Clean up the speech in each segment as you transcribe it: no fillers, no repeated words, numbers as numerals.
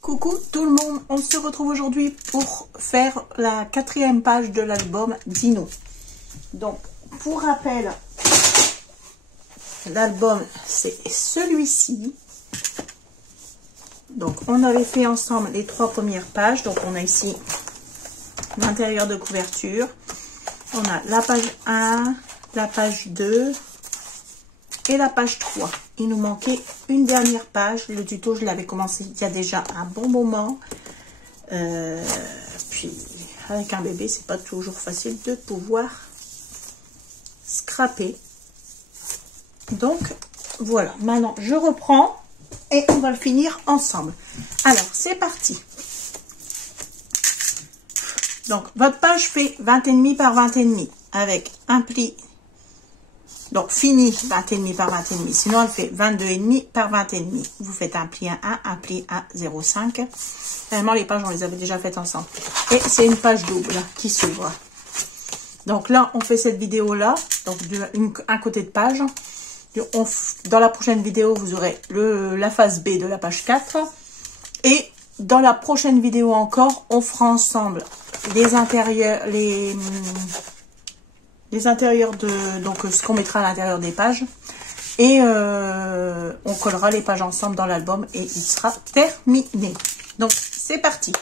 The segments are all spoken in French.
Coucou tout le monde, on se retrouve aujourd'hui pour faire la 4e page de l'album Dino. Donc, pour rappel, l'album c'est celui-ci. Donc, on avait fait ensemble les 3 premières pages. Donc, on a ici l'intérieur de couverture. On a la page 1, la page 2 et la page 3. Il nous manquait une dernière page. Le tuto, je l'avais commencé il y a déjà un bon moment. Puis, avec un bébé, c'est pas toujours facile de pouvoir scraper. Donc, voilà. Maintenant, je reprends et on va le finir ensemble. Alors, c'est parti. Donc, votre page fait 20,5 par 20,5 avec un pli. Donc, fini 20,5 par 20,5. Sinon, elle fait 22,5 par 20,5. Vous faites un pli à 1, un pli à 0,5. Finalement, les pages, on les avait déjà faites ensemble. Et c'est une page double qui s'ouvre. Donc là, on fait cette vidéo-là. Donc, un côté de page. Dans la prochaine vidéo, vous aurez la phase B de la page 4. Et dans la prochaine vidéo encore, on fera ensemble les intérieurs, les intérieurs de, donc ce qu'on mettra à l'intérieur des pages, et on collera les pages ensemble dans l'album et il sera terminé. Donc c'est parti.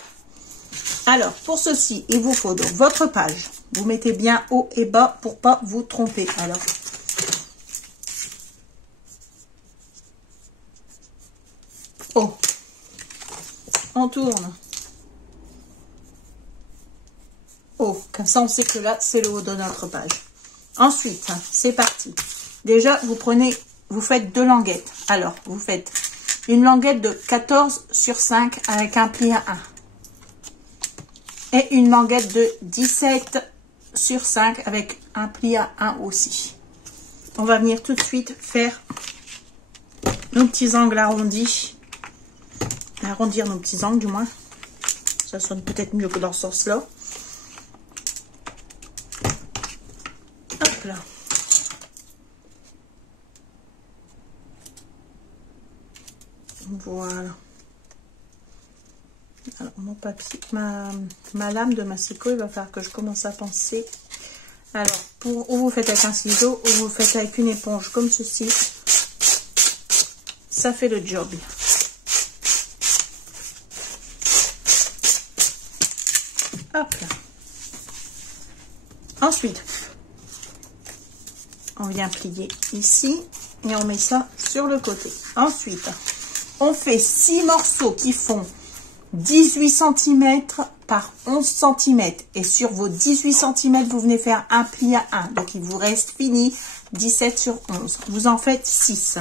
Alors pour ceci, il vous faut donc votre page, vous mettez bien haut et bas pour pas vous tromper. Alors haut, on tourne haut, comme ça on sait que là c'est le haut de notre page. Ensuite, c'est parti. Déjà, vous faites 2 languettes. Alors, vous faites une languette de 14 sur 5 avec un pli à 1. Et une languette de 17 sur 5 avec un pli à 1 aussi. On va venir tout de suite faire nos petits angles arrondis. Arrondir nos petits angles, du moins. Ça sonne peut-être mieux que dans ce sens-là. Hop là. Voilà. Alors, mon papier, ma lame de massicot, il va falloir que je commence à penser. Alors, ou vous faites avec un ciseau, ou vous faites avec une éponge comme ceci. Ça fait le job. Hop là. Ensuite, on vient plier ici et on met ça sur le côté. Ensuite, on fait 6 morceaux qui font 18 cm par 11 cm. Et sur vos 18 cm, vous venez faire un pli à 1. Donc, il vous reste fini 17 sur 11. Vous en faites 6.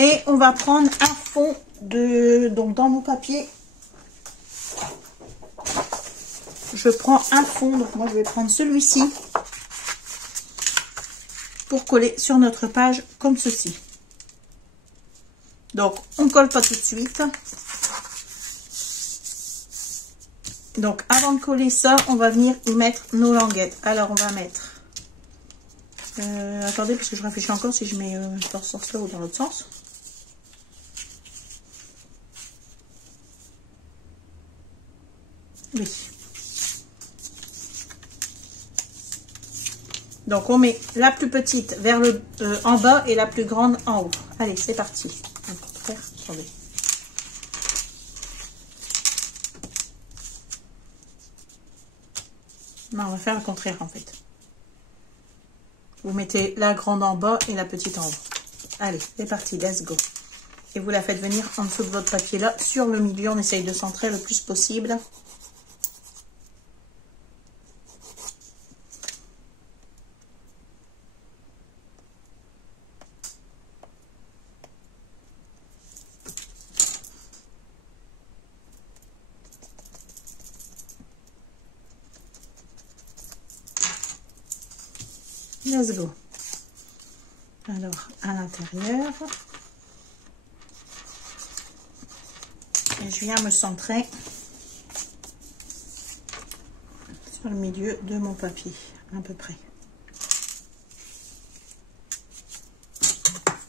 Et on va prendre un fond donc dans mon papier. Je prends un fond, donc moi je vais prendre celui-ci pour coller sur notre page comme ceci. Donc on colle pas tout de suite. Donc avant de coller ça, on va venir y mettre nos languettes. Alors on va mettre, attendez parce que je réfléchis encore si je mets dans ce sens-là ou dans l'autre sens. Oui. Donc, on met la plus petite vers le en bas et la plus grande en haut. Allez, c'est parti. Attendez. Non, on va faire le contraire en fait. Vous mettez la grande en bas et la petite en haut. Allez, c'est parti, let's go. Et vous la faites venir en dessous de votre papier là, sur le milieu. On essaye de centrer le plus possible. Let's go. Alors, à l'intérieur. Et je viens me centrer sur le milieu de mon papier. à peu près.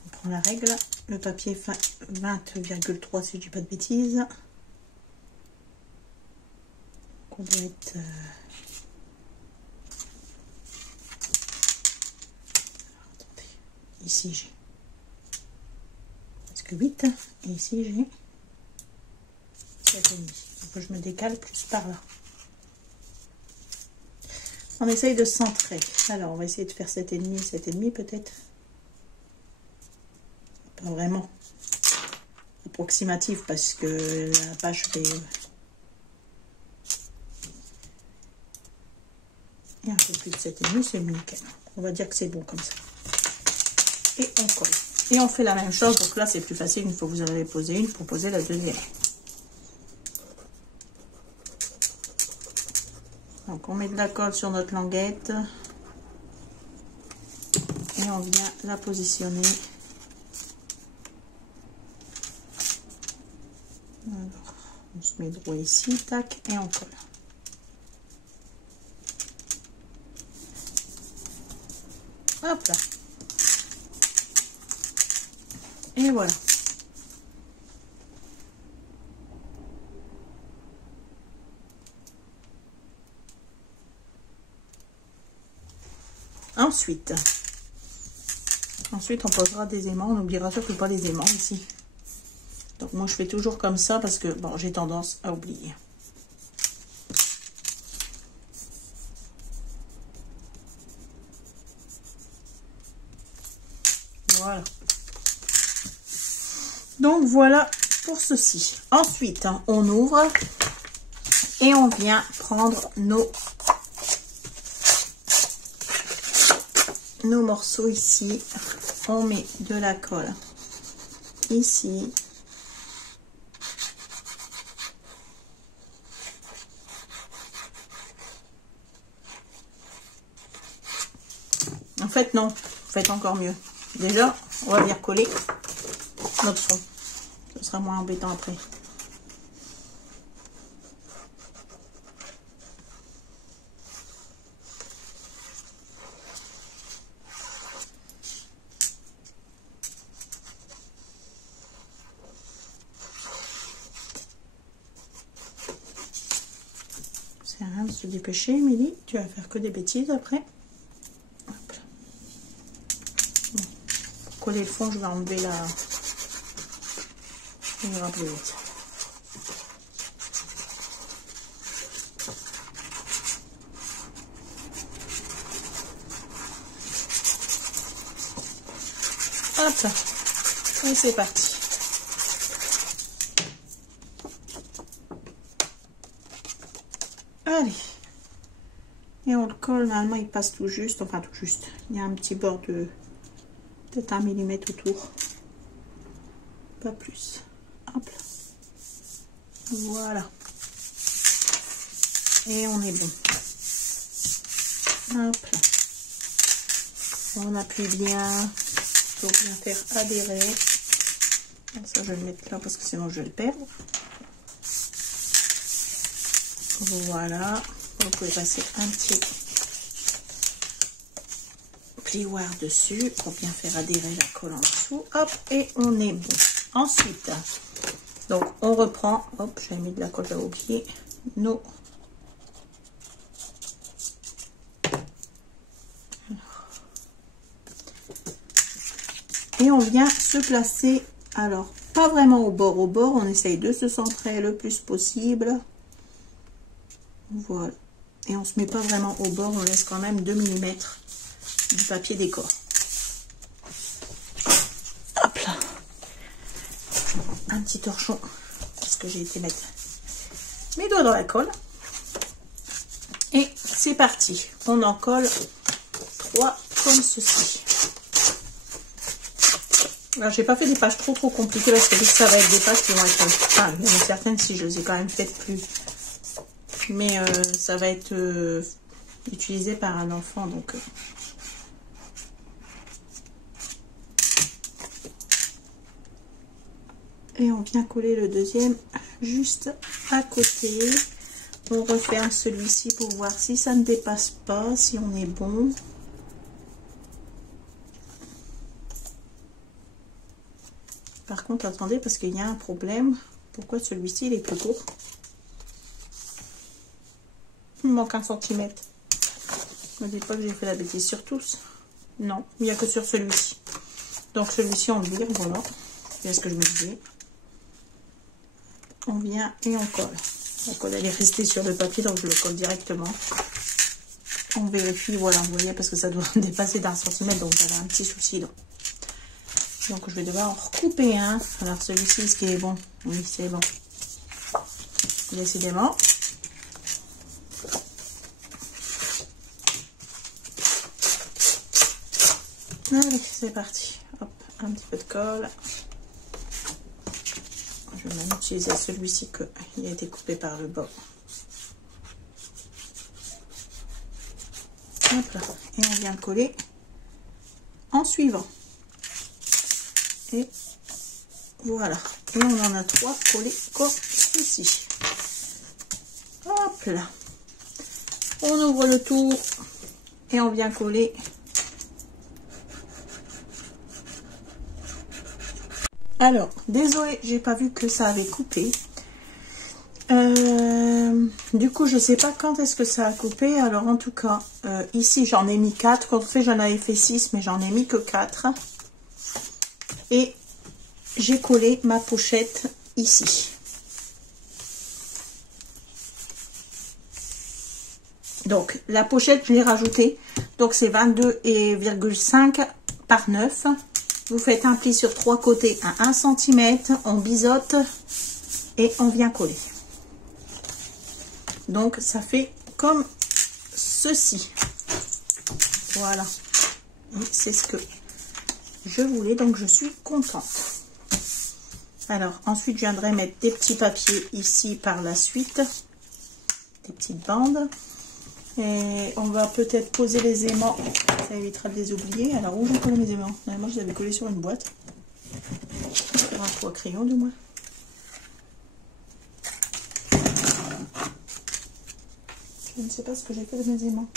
On prend la règle. Le papier fait 20,3 si je dis pas de bêtises. On doit être... attendez. Ici j'ai presque 8. Et ici j'ai 7,5. Donc je me décale plus par là. On essaye de centrer. Alors on va essayer de faire 7,5, 7,5 peut-être. Pas vraiment approximatif parce que la page fait... Et un peu plus de 7,5, c'est nickel. On va dire que c'est bon comme ça. Et on colle. Et on fait la même chose. Donc là, c'est plus facile une fois que vous en avez posé une pour poser la deuxième. Donc on met de la colle sur notre languette. Et on vient la positionner. Alors, on se met droit ici, tac, et on colle. Hop là. Et voilà. Ensuite, on posera des aimants. On n'oubliera surtout pas les aimants ici. Donc moi, je fais toujours comme ça parce que bon, j'ai tendance à oublier. Voilà. Donc voilà pour ceci. Ensuite, on ouvre et on vient prendre nos morceaux ici. On met de la colle ici. En fait, non. Vous faites encore mieux. Déjà, on va venir coller notre fond. Ce sera moins embêtant après. C'est rien de se dépêcher, Émilie. Tu vas faire que des bêtises après. Hop. Bon. Pour coller le fond, je vais enlever la... On ira plus vite. Hop là. Et c'est parti. Allez. Et on le colle. Normalement, il passe tout juste. Enfin, tout juste. Il y a un petit bord de... peut-être 1 millimètre autour. Pas plus. Hop là. Voilà. Et on est bon. Hop là. On appuie bien pour bien faire adhérer. Donc ça, je vais le mettre là parce que sinon je vais le perdre. Voilà. Vous pouvez passer un petit plioir dessus pour bien faire adhérer la colle en dessous. Hop, et on est bon. Ensuite, donc on reprend. Hop, j'ai mis de la colle, j'avais oublié. Nos... Et on vient se placer, alors pas vraiment au bord, on essaye de se centrer le plus possible. Voilà. Et on se met pas vraiment au bord, on laisse quand même 2 mm du papier décor. Hop là. Un petit torchon, parce que j'ai été mettre mes doigts dans la colle. Et c'est parti. On en colle 3 comme ceci. Alors, j'ai pas fait des pages trop compliquées parce que ça va être des pages qui vont être... Enfin, il y en a certaines si je les ai quand même faites plus. Mais ça va être utilisé par un enfant, donc... Et on vient coller le deuxième juste à côté. on referme celui-ci pour voir si ça ne dépasse pas, si on est bon. Par contre, attendez, parce qu'il y a un problème. Pourquoi celui-ci, il est plus court? Il manque 1 centimètre. Ne me dites pas que j'ai fait la bêtise sur tous. Non, il n'y a que sur celui-ci. Donc celui-ci, on le vire, voilà. C'est ce que je me disais. On vient et on colle. La colle, elle est restée sur le papier, donc je le colle directement. On vérifie, voilà, vous voyez, parce que ça doit dépasser d'1 centimètre, donc j'avais un petit souci là. Donc je vais devoir en recouper un. Alors celui-ci, est-ce qu'il est bon? Oui, c'est bon. Décidément. Allez, c'est parti. Hop, un petit peu de colle. Je vais même utiliser celui-ci qui a été coupé par le bas. Hop là. Et on vient coller en suivant. Et voilà. Et on en a 3 collés comme ceci. Hop là. On ouvre le tour et on vient coller. Alors, désolé, j'ai pas vu que ça avait coupé. Du coup, je sais pas quand est-ce que ça a coupé. Alors, en tout cas, ici, j'en ai mis 4. Quand fait, j'en avais fait 6, mais j'en ai mis que 4. Et j'ai collé ma pochette ici. Donc, la pochette, je l'ai rajoutée. Donc, c'est 22,5 par 9. Vous faites un pli sur 3 côtés à 1 cm. On biseaute et on vient coller. Donc, ça fait comme ceci. Voilà. C'est ce que je voulais, donc je suis contente. Alors, ensuite, je viendrai mettre des petits papiers ici par la suite. Des petites bandes. Et on va peut-être poser les aimants. Ça évitera de les oublier. Alors, où j'ai collé mes aimants? Moi, je les avais collés sur une boîte. Sur un trou à crayon, du moins. Je ne sais pas ce que j'ai fait de mes aimants.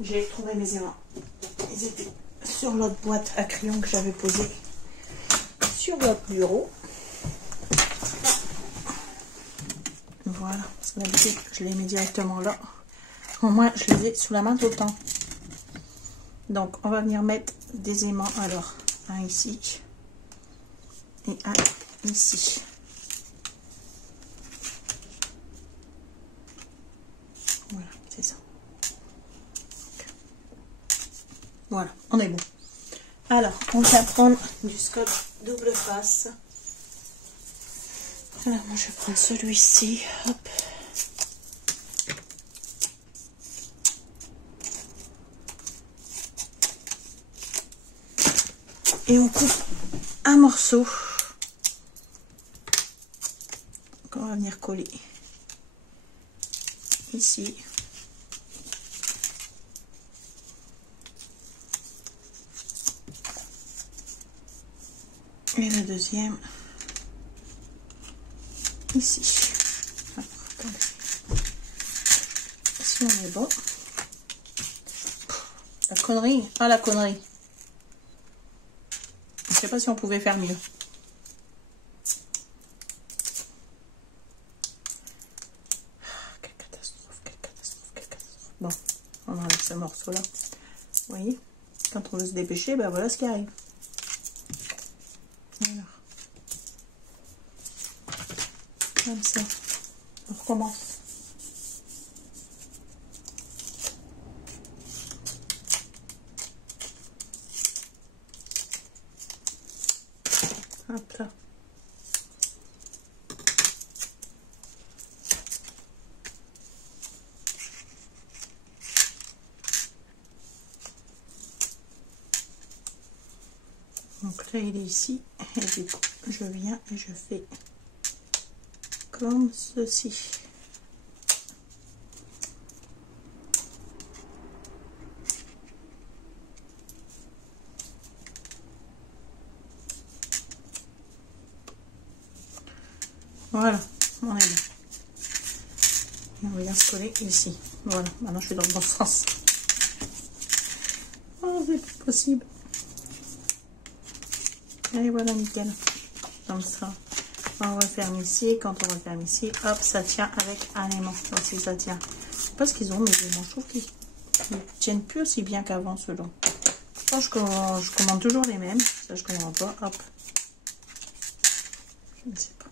J'ai trouvé mes aimants. Ils étaient sur l'autre boîte à crayon que j'avais posée sur votre bureau. Voilà, parce que d'habitude, je les mets directement là. Au moins, je les ai sous la main tout le temps. Donc, on va venir mettre des aimants. Alors, un ici et un ici. Voilà, c'est ça. Voilà, on est bon. Alors, on va prendre du scotch double face. Alors, moi, je vais prendre celui-ci. Hop. Et on coupe un morceau. On va venir coller ici. Et le deuxième ici. Alors, attendez. Si on est bon. La connerie. Ah, la connerie. Je ne sais pas si on pouvait faire mieux. Quelle catastrophe, quelle catastrophe, quelle catastrophe. Bon, on enlève ce morceau-là. Vous voyez, quand on veut se dépêcher, ben voilà ce qui arrive. Alors. Comme ça. On recommence. Hop là. Donc là, il est ici. Et du coup, je viens et je fais comme ceci. Voilà, on est bien. Et on vient se coller ici. Voilà, maintenant je suis dans le bon sens. Oh, c'est plus possible. Et voilà, nickel. Comme ça. On referme ici. Quand on referme ici, hop, ça tient avec un aimant. Aussi, ça tient. Je sais pas ce qu'ils ont, mais je trouve qu'ils ne tiennent plus aussi bien qu'avant, selon. Je commande toujours les mêmes. Ça, je commande pas. Hop. Je ne sais pas.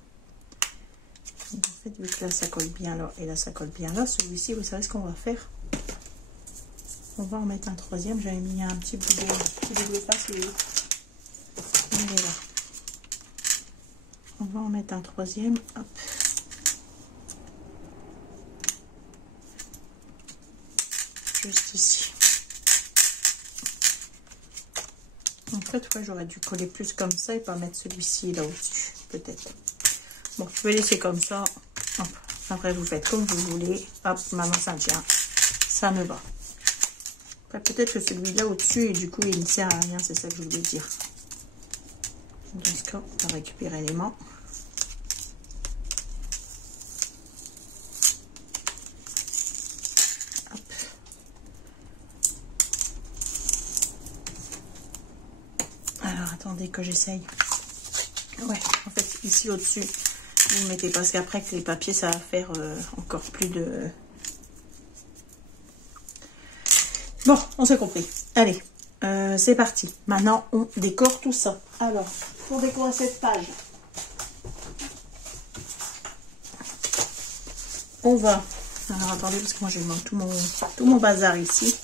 Donc, en fait, vu que là, ça colle bien là et là, ça colle bien là, celui-ci, vous savez ce qu'on va faire? On va en mettre un troisième. J'avais mis un petit double face. Il est là. On va en mettre un troisième. Hop. Juste ici. En fait, ouais, j'aurais dû coller plus comme ça et pas mettre celui-ci là au-dessus, peut-être. Bon, je vais laisser comme ça. Hop. Après, vous faites comme vous voulez. Hop, maman, ça tient. Ça me va. Peut-être que celui-là au-dessus, et du coup, il ne sert à rien. C'est ça que je voulais dire. Dans ce cas, on va récupérer l'aimant. Alors, attendez que j'essaye. Ouais, en fait, ici au-dessus, vous mettez parce qu'après, avec les papiers, ça va faire encore plus de... Bon, on s'est compris. Allez, c'est parti. Maintenant, on décore tout ça. Alors, pour décorer cette page, on va... Alors, attendez, parce que moi, j'ai tout mon bazar ici.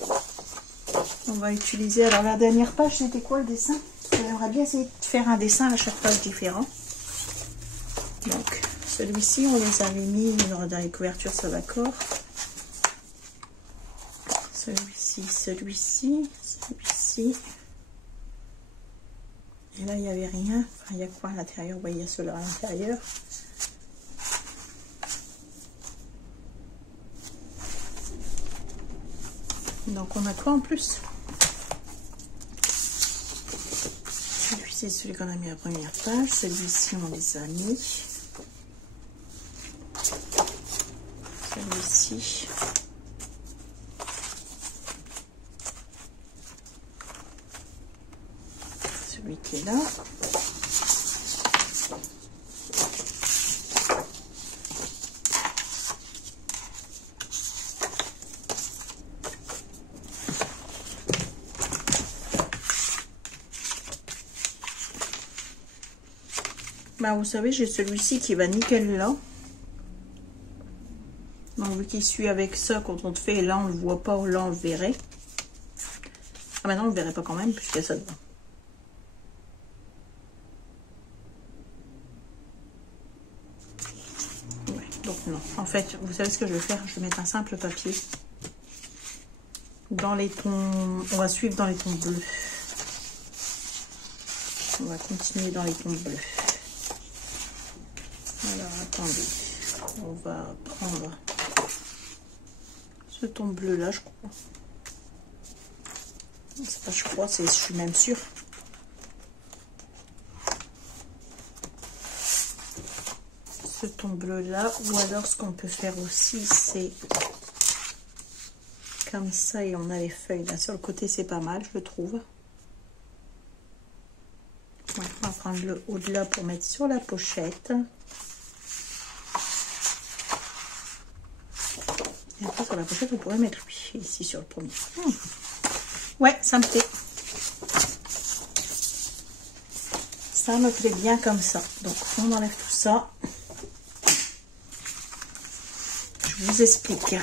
On va utiliser... Alors, la dernière page, c'était quoi le dessin? J'aimerais bien essayer de faire un dessin à chaque page différent. Donc, celui-ci, on les avait mis dans les couvertures, ça d'accord. Celui-ci, celui-ci, celui-ci. Et là, il n'y avait rien. Enfin, il y a quoi à l'intérieur? Il y a ceux-là à l'intérieur. Donc, on a quoi en plus? Celui-ci, celui qu'on a mis à la première page. Celui-ci, on les a mis. Celui-ci. Celui qui est là. Bah, vous savez, j'ai celui-ci qui va nickel là. Donc, vu qu'il suit avec ça, quand on te fait, là, on le voit pas, là, on le verrait. Ah, maintenant, on le verrait pas quand même, puisqu'il y a ça dedans. Ouais, donc non. En fait, vous savez ce que je vais faire? Je vais mettre un simple papier dans les tons. On va suivre dans les tons bleus. On va continuer dans les tons bleus. Alors, attendez. On va prendre ce ton bleu là, je crois. C'est pas je crois, je suis même sûre. Ce ton bleu là. Ou alors, ce qu'on peut faire aussi, c'est comme ça et on a les feuilles là. Sur le côté, c'est pas mal, je le trouve. Ouais, on va prendre le au-delà pour mettre sur la pochette. Et après, sur la pochette, on pourrait mettre lui, ici, sur le premier. Ouais, ça me plaît. Ça me plaît bien comme ça. Donc, on enlève tout ça. Je vous explique.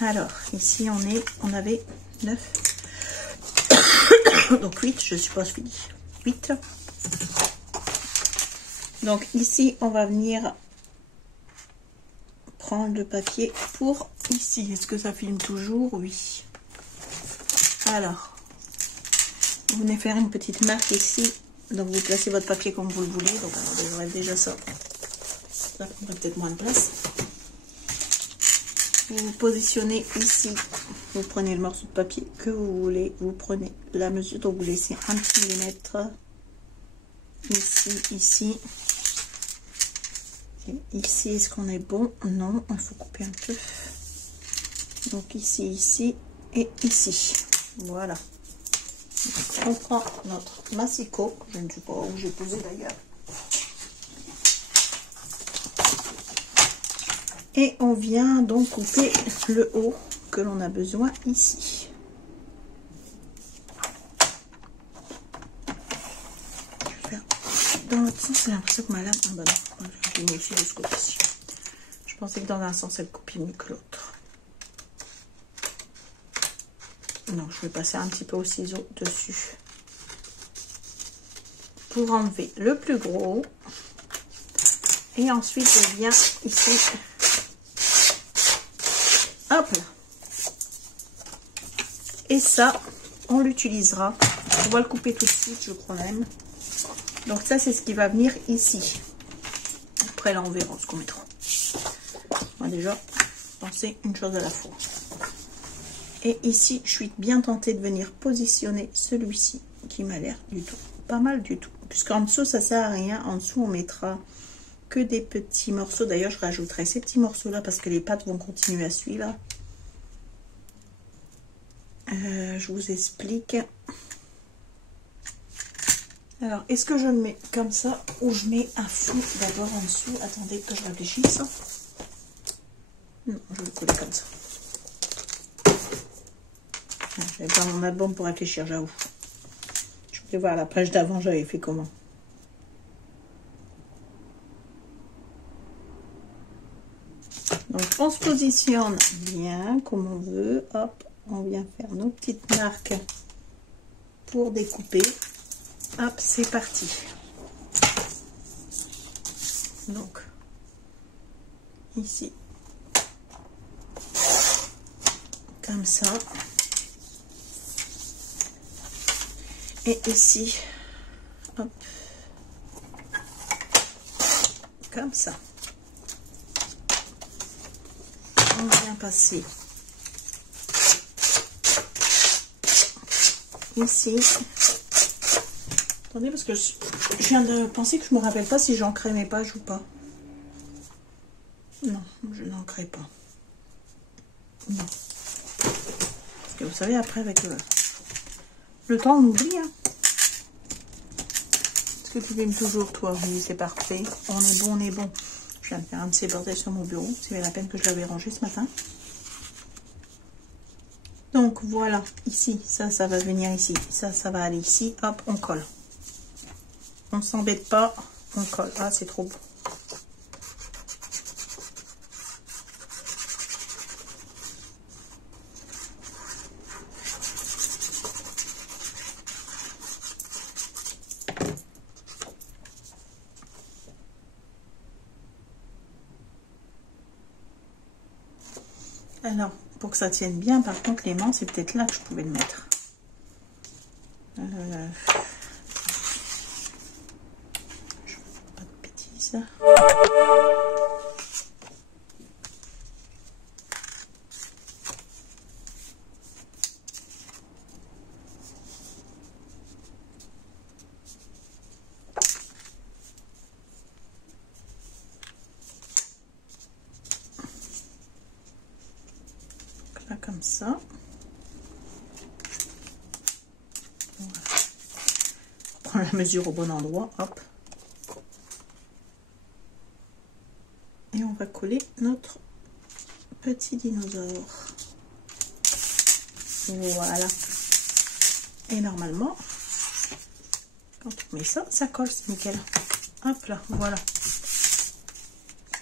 Alors, ici, on avait 9. Donc, 8, je suppose, fini. 8. Donc, ici, on va venir prendre le papier pour ici. Est-ce que ça filme toujours? Oui. Alors, vous venez faire une petite marque ici. Donc, vous placez votre papier comme vous le voulez. Donc, on aurait déjà ça. Ça prendrait peut-être moins de place. Vous vous positionnez ici. Vous prenez le morceau de papier que vous voulez. Vous prenez la mesure. Donc, vous laissez un petit millimètre. Ici, ici. Ici, est-ce qu'on est bon? Non, il faut couper un peu. Donc ici, ici et ici. Voilà. Donc, on prend notre massicot. Je ne sais pas où j'ai posé d'ailleurs. Et on vient donc couper le haut que l'on a besoin ici. Je vais faire dans l'autre sens, j'ai l'impression que ma lame... Ah bah non, j'ai mis aussi de ce côté-ci. Je pensais que dans un sens, elle coupait mieux que l'autre. Non, je vais passer un petit peu au ciseau dessus. Pour enlever le plus gros. Et ensuite, je viens ici... Hop là. Et ça, on l'utilisera. On va le couper tout de suite, je crois même. Donc ça, c'est ce qui va venir ici. Après, là, on verra ce qu'on mettra. On va déjà penser une chose à la fois. Et ici, je suis bien tentée de venir positionner celui-ci, qui m'a l'air du tout pas mal du tout. Puisqu'en dessous, ça sert à rien. En dessous, on mettra que des petits morceaux. D'ailleurs, je rajouterai ces petits morceaux-là parce que les pattes vont continuer à suivre. Je vous explique. Alors, est-ce que je le mets comme ça ou je mets un fond d'abord en dessous? Attendez que je réfléchisse. Non, je vais le coller comme ça. J'avais pas mon album pour réfléchir, j'avoue. Je voulais voir la page d'avant, j'avais fait comment. Donc, on se positionne bien comme on veut. Hop, on vient faire nos petites marques pour découper. Hop, c'est parti. Donc, ici, comme ça. Et ici, hop, comme ça. On vient passer ici. Attendez, parce que je viens de penser que je me rappelle pas si j'ancrais mes pages ou pas. Non, je n'ancrais pas. Non. Parce que vous savez, après, avec le temps, on oublie. Hein. Est-ce que tu filmes toujours, toi? Oui, c'est parfait. On est bon, on est bon. Je viens de faire un de ces bordels sur mon bureau. C'est la peine que je l'avais rangé ce matin. Donc, voilà. Ici, ça va venir ici. Ça va aller ici. Hop, on colle. On ne s'embête pas. On colle. Ah, c'est trop beau. Alors, pour que ça tienne bien, par contre, l'aimant, c'est peut-être là que je pouvais le mettre. Je ne fais pas de bêtises. Comme ça. Voilà. On prend la mesure au bon endroit, hop. Et on va coller notre petit dinosaure. Voilà. Et normalement, quand on met ça, ça colle, c'est nickel. Hop là, voilà.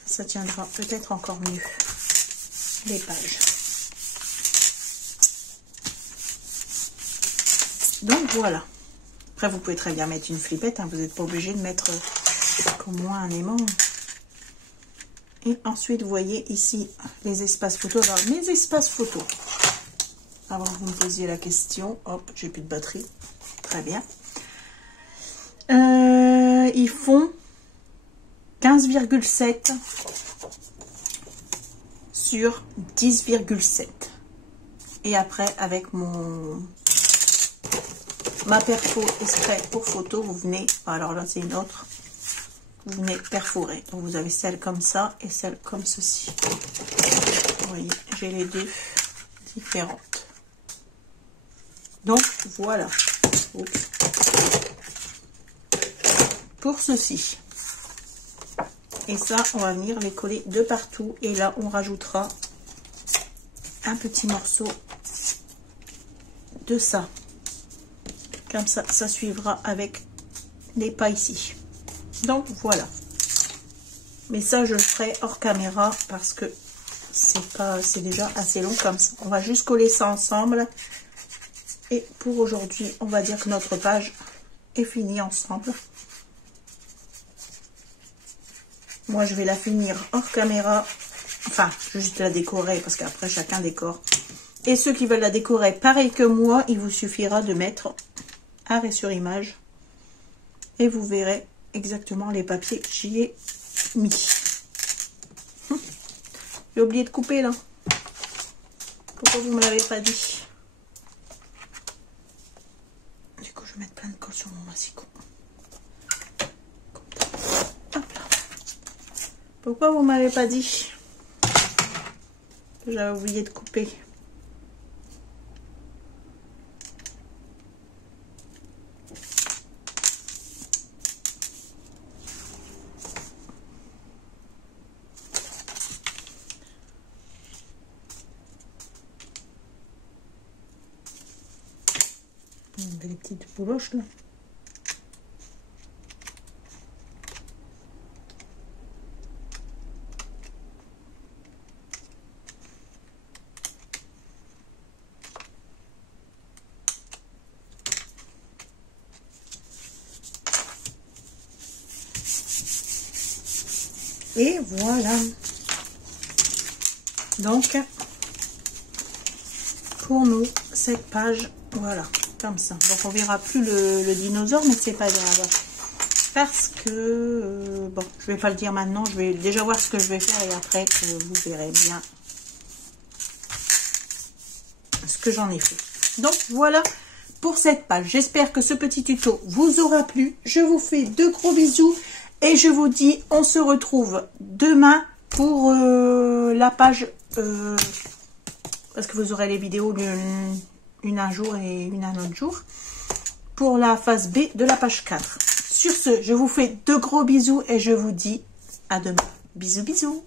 Ça tiendra peut-être encore mieux les pages. Donc voilà. Après, vous pouvez très bien mettre une flippette. Hein, vous n'êtes pas obligé de mettre comme moi un aimant. Et ensuite, vous voyez ici les espaces photos. Alors, mes espaces photos, avant que vous me posiez la question, hop, j'ai plus de batterie. Très bien. Ils font 15,7 sur 10,7. Et après, avec ma perfo exprès pour photo, vous venez, alors là c'est une autre, vous venez perforer. Donc vous avez celle comme ça et celle comme ceci. Vous voyez, j'ai les deux différentes. Donc voilà. Oups. Pour ceci. Et ça, on va venir les coller de partout. Et là, on rajoutera un petit morceau de ça. Comme ça, ça suivra avec les pas ici. Donc voilà. Mais ça, je le ferai hors caméra parce que c'est déjà assez long comme ça. On va juste coller ça ensemble. Et pour aujourd'hui, on va dire que notre page est finie ensemble. Moi, je vais la finir hors caméra. Enfin, juste la décorer parce qu'après, chacun décore. Et ceux qui veulent la décorer, pareil que moi, il vous suffira de mettre arrêt sur image. Et vous verrez exactement les papiers que j'y ai mis. J'ai oublié de couper là. Pourquoi vous ne me l'avez pas dit? Du coup, je vais mettre plein de colle sur mon massicot. Pourquoi vous m'avez pas dit? J'avais oublié de couper. Les petites bouloches là. Et voilà. Donc, pour nous, cette page, voilà, comme ça. Donc, on verra plus le dinosaure, mais c'est pas grave. Parce que, bon, je vais pas le dire maintenant. Je vais déjà voir ce que je vais faire et après, vous verrez bien ce que j'en ai fait. Donc, voilà pour cette page. J'espère que ce petit tuto vous aura plu. Je vous fais de gros bisous. Et je vous dis, on se retrouve demain pour la page, parce que vous aurez les vidéos une un jour et une un autre jour, pour la phase B de la page 4. Sur ce, je vous fais de gros bisous et je vous dis à demain. Bisous, bisous.